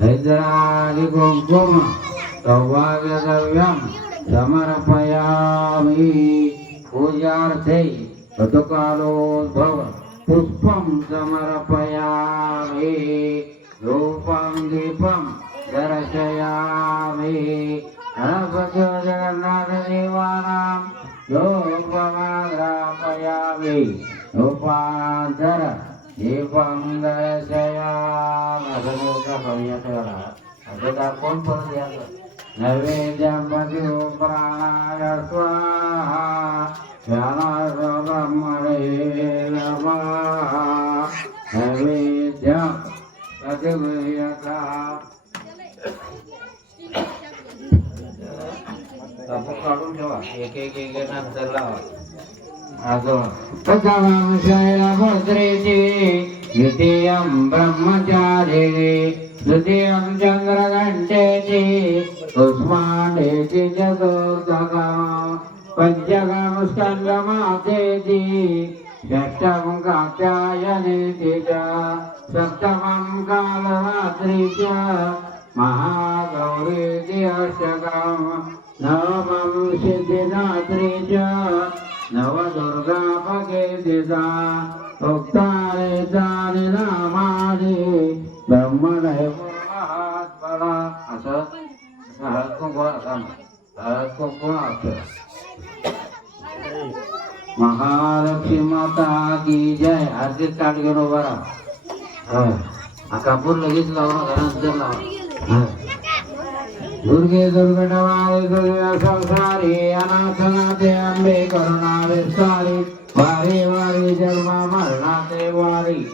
హైదరాది కుంకుమ సౌభాగ్య ద్రవ్యం సమర్పయామి పూజార్థై ఋతుకాలోద్భవ పుష్పం సమర్పయామి రూపం దీపం దర్శయామి గణపతి జగన్నాథ దేవానాం రూపమాదాపయామి రూపాంతర దీపం దర్శయామి ಅಜದೇವತಾ ಭವ್ಯತೆಗಳ ಅಜದಾಕೊಂಡ್ ಬರೋದ್ಯಾಕ ನೈವೇದ್ಯಂಬಿ ಪ್ರಾಣಾಯ ಸ್ವಾಹ ಪ್ರಾಣಾಯ ಬ್ರಹ್ಮಣೇ ನಮ ನೈವೇದ್ಯ ಪ್ರತಿಭಯತ तपू काढून ठेवा एक एक एक नंतर लावा अजून भद्रेची ద్వితీయం బ్రహ్మచారిణి తృతీయం చంద్రగంటేతి ఉస్మానేతి చతుర్థకం పంచకం స్కందమాసేతి షష్టం కాచాయనేతి సప్తమం కాలరాత్రి చ మహాగౌరీతి అష్టకం నవమం సిద్ధిరాత్రి చ నవదు दिशा उक्तारे जाने नामाने ब्रह्मणय महात्मना असं असं हळद कुंकू असं हळद कुंकू असं महालक्ष्मी माता की जय हार्दिक दुर्गे बरा हा कापूर लगेच लावा घरानंतर लावा दुर्गे दुर्गटवारी दुर्गे संसारी अनाथनाथे अंबे करुणा वारी वारी जन्मा मरणाचे वारी